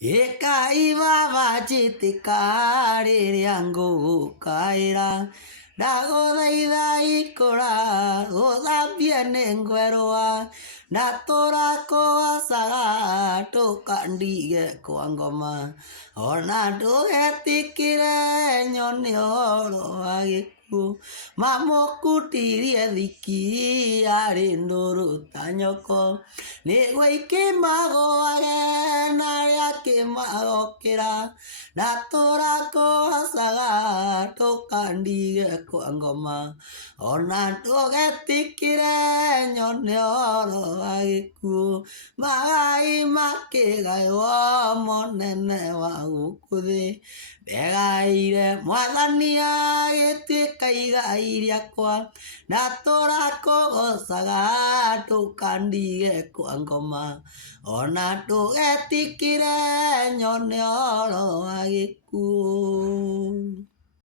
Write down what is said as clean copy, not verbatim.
Ikai baba chitika rĩrĩa ngũgũkaĩra ndagũthaitha ikũra ũthambie nĩ ngwerũa na tũrakũgocaga tũkandige kwa ngoma ona ndũgetikĩre nyone ũhoro wa gĩkuũ mamũkutirie thiki arĩ ndũrũ ta nyoko nĩguo ikĩmagũage narĩa kĩmagokĩra na tũrakũgocaga tũkandige kwa ngoma ona ndũgetikĩre nyone ũhoro wa gĩkuũ magai makĩgaywo mũnene wa gũkũ thĩ ndegaĩire mwathani agĩtuĩka igai rĩakwa na tũrakũgocaga tũkandige kwa ngoma ona ndũgetikĩre nyone ũhoro wa gĩkuũ.